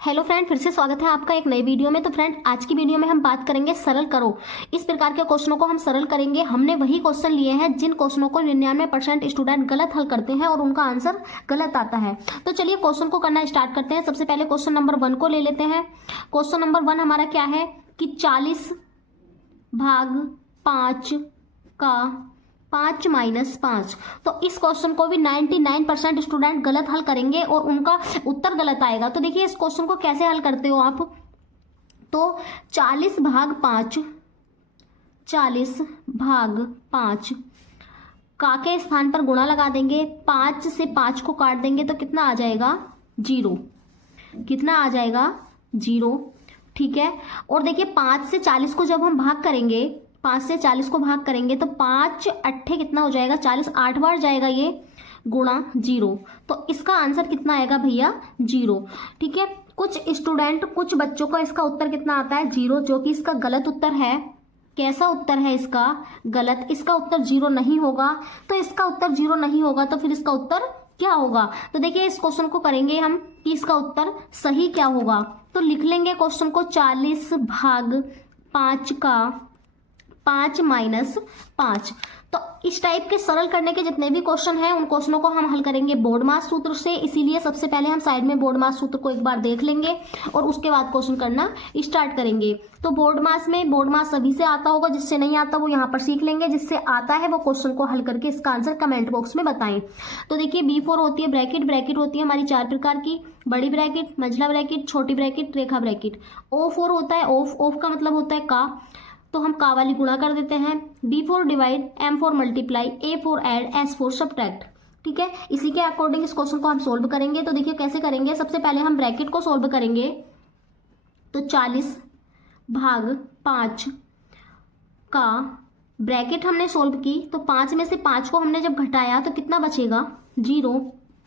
Hello friend, फिर से स्वागत है आपका एक नई वीडियो में। तो फ्रेंड, आज की वीडियो में हम बात करेंगे सरल करो। इस प्रकार के क्वेश्चनों को हम सरल करेंगे। हमने वही क्वेश्चन लिए हैं जिन क्वेश्चनों को 99% स्टूडेंट गलत हल करते हैं और उनका आंसर गलत आता है। तो चलिए क्वेश्चन को करना स्टार्ट करते हैं। सबसे पहले क्वेश्चन नंबर 1 को ले लेते हैं। क्वेश्चन नंबर 1 हमारा क्या है कि 40 भाग 5 का 5 - 5। तो इस क्वेश्चन को भी 99% स्टूडेंट गलत हल करेंगे और उनका उत्तर गलत आएगा। तो देखिए इस क्वेश्चन को कैसे हल करते हो आप। तो 40 भाग 5, 40 भाग 5 का के स्थान पर गुणा लगा देंगे। 5 से 5 को काट देंगे तो कितना आ जाएगा? 0। कितना आ जाएगा? 0। ठीक है। और देखिए 5 से 40 को जब हम भाग करेंगे, 5 से 40 को भाग करेंगे तो 5 अट्ठे कितना हो जाएगा? 40। 8 बार जाएगा ये, गुणा 0। तो इसका आंसर कितना आएगा भैया? 0। ठीक है। कुछ स्टूडेंट, कुछ बच्चों का इसका उत्तर कितना आता है? 0, जो कि इसका गलत उत्तर है। कैसा उत्तर है इसका? गलत। इसका उत्तर 0 नहीं होगा। तो इसका उत्तर 0 नहीं होगा तो फिर इसका उत्तर क्या होगा? तो देखिए इस क्वेश्चन को करेंगे हम कि इसका उत्तर सही क्या होगा। तो लिख लेंगे क्वेश्चन को 40 भाग 5 का 5 - 5। तो इस टाइप के सरल करने के जितने भी क्वेश्चन हैं उन क्वेश्चनों को हम हल करेंगे बोर्ड मास सूत्र से। इसीलिए सबसे पहले हम साइड में बोर्ड मास सूत्र को एक बार देख लेंगे और उसके बाद क्वेश्चन करना स्टार्ट करेंगे। तो बोर्ड मास में बोर्ड मास सभी से आता होगा, जिससे नहीं आता वो यहाँ पर सीख लेंगे, जिससे आता है वो क्वेश्चन को हल करके इसका आंसर कमेंट बॉक्स में बताएं। तो देखिए B4 होती है ब्रैकेट। ब्रैकेट होती है हमारी 4 प्रकार की: बड़ी ब्रैकेट, मंझला ब्रैकेट, छोटी ब्रैकेट, रेखा ब्रैकेट। O4 होता है ऑफ। ऑफ का मतलब होता है का, तो हम का वाली गुणा कर देते हैं। D4 divide, M4 multiply, A4 add, S4 subtract. ठीक है। इसी के अकॉर्डिंग इस क्वेश्चन को हम सोल्व करेंगे। तो देखिए कैसे करेंगे। सबसे पहले हम ब्रैकेट को सोल्व करेंगे। तो 40 भाग 5 का ब्रैकेट हमने सोल्व की, तो 5 में से 5 को हमने जब घटाया तो कितना बचेगा? 0।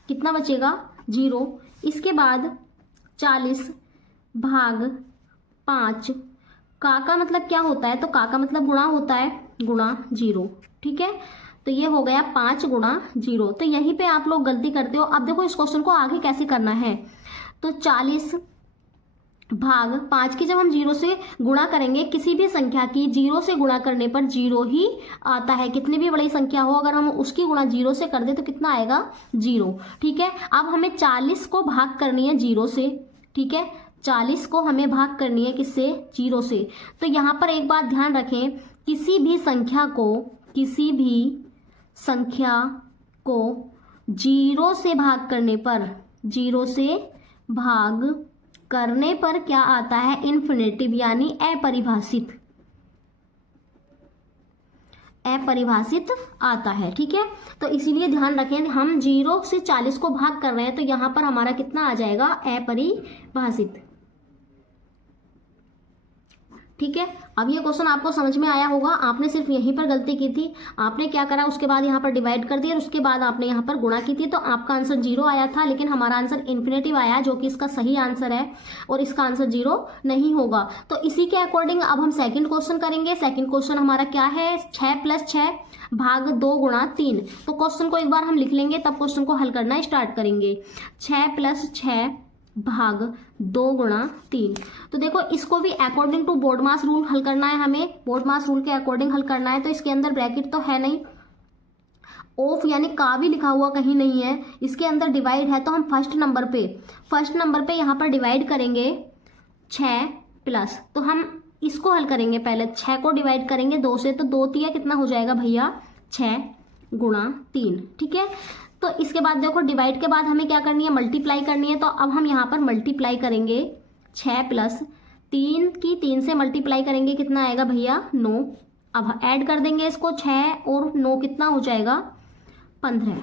कितना बचेगा? 0। इसके बाद 40 भाग 5 का मतलब क्या होता है? तो का मतलब गुणा होता है, गुणा 0। ठीक है। तो ये हो गया 5 गुणा 0। तो यहीं पे आप लोग गलती करते हो। अब देखो इस क्वेश्चन को आगे कैसे करना है। तो 40 भाग 5 की जब हम 0 से गुणा करेंगे, किसी भी संख्या की 0 से गुणा करने पर 0 ही आता है। कितनी भी बड़ी संख्या हो, अगर हम उसकी गुणा 0 से कर दे तो कितना आएगा? 0। ठीक है। अब हमें 40 को भाग करनी है 0 से। ठीक है। 40 को हमें भाग करनी है किससे? 0 से। तो यहां पर एक बात ध्यान रखें, किसी भी संख्या को 0 से भाग करने पर, 0 से भाग करने पर क्या आता है? इन्फिनेटिव, यानी अपरिभाषित। अपरिभाषित आता है। ठीक है। तो इसीलिए ध्यान रखें, हम 0 से 40 को भाग कर रहे हैं तो यहां पर हमारा कितना आ जाएगा? अपरिभाषित। ठीक है। अब ये क्वेश्चन आपको समझ में आया होगा। आपने सिर्फ यहीं पर गलती की थी। आपने क्या करा, उसके बाद यहाँ पर डिवाइड कर दिया और उसके बाद आपने यहाँ पर गुणा की थी, तो आपका आंसर 0 आया था, लेकिन हमारा आंसर इन्फिनेटिव आया, जो कि इसका सही आंसर है और इसका आंसर 0 नहीं होगा। तो इसी के अकॉर्डिंग अब हम सेकंड क्वेश्चन करेंगे। सेकंड क्वेश्चन हमारा क्या है? 6 + 6 भाग 2 गुणा 3। तो क्वेश्चन को एक बार हम लिख लेंगे, तब क्वेश्चन को हल करना स्टार्ट करेंगे। 6 + 6 भाग 2 गुणा 3। तो देखो इसको भी according to board mass rule हल करना है हमें। बोर्ड मास रूल के अकॉर्डिंग हल करना है। तो इसके अंदर ब्रैकेट तो है नहीं, ऑफ यानी का भी लिखा हुआ कहीं नहीं है। इसके अंदर डिवाइड है, तो हम फर्स्ट नंबर पे यहाँ पर डिवाइड करेंगे 6 प्लस। तो हम इसको हल करेंगे। पहले 6 को डिवाइड करेंगे 2 से, तो 2 तिया कितना हो जाएगा भैया? 6 गुणा 3। ठीक है। तो इसके बाद देखो डिवाइड के बाद हमें क्या करनी है? मल्टीप्लाई करनी है। तो अब हम यहाँ पर मल्टीप्लाई करेंगे 6 + 3 की 3 से मल्टीप्लाई करेंगे, कितना आएगा भैया? 9। अब ऐड कर देंगे इसको, 6 और 9 कितना हो जाएगा? 15।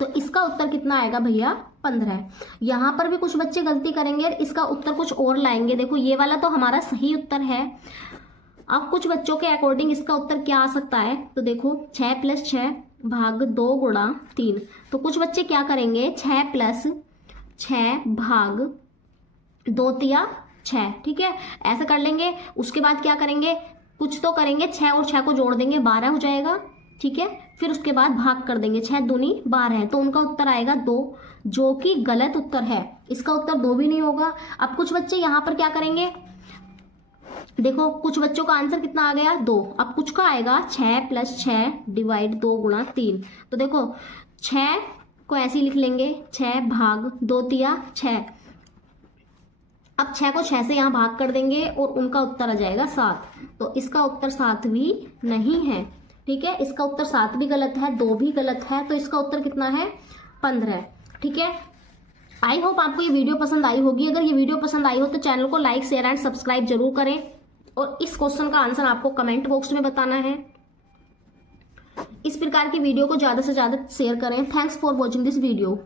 तो इसका उत्तर कितना आएगा भैया? 15। यहाँ पर भी कुछ बच्चे गलती करेंगे, इसका उत्तर कुछ और लाएंगे। देखो ये वाला तो हमारा सही उत्तर है। अब कुछ बच्चों के अकॉर्डिंग इसका उत्तर क्या आ सकता है? तो देखो 6 + 6 भाग 2 गुणा 3। तो कुछ बच्चे क्या करेंगे? 6 + 6 भाग 2 तिया 6। ठीक है। ऐसा कर लेंगे। उसके बाद क्या करेंगे? कुछ तो करेंगे, 6 और 6 को जोड़ देंगे, 12 हो जाएगा। ठीक है। फिर उसके बाद भाग कर देंगे, 6 दूनी 12 है, तो उनका उत्तर आएगा 2, जो कि गलत उत्तर है। इसका उत्तर 2 भी नहीं होगा। अब कुछ बच्चे यहाँ पर क्या करेंगे, देखो कुछ बच्चों का आंसर कितना आ गया 2। अब कुछ का आएगा 6 + 6 डिवाइड 2 गुणा 3। तो देखो 6 को ऐसे ही लिख लेंगे, 6 भाग 2 तिया 6। अब 6 को 6 से यहाँ भाग कर देंगे और उनका उत्तर आ जाएगा 7। तो इसका उत्तर 7 भी नहीं है। ठीक है, इसका उत्तर 7 भी गलत है, 2 भी गलत है, तो इसका उत्तर कितना है 15। ठीक है, आई होप आपको ये वीडियो पसंद आई होगी। अगर ये वीडियो पसंद आई हो तो चैनल को लाइक शेयर एंड सब्सक्राइब जरूर करें और इस क्वेश्चन का आंसर आपको कमेंट बॉक्स में बताना है। इस प्रकार की वीडियो को ज़्यादा से ज़्यादा शेयर करें। Thanks for watching this video.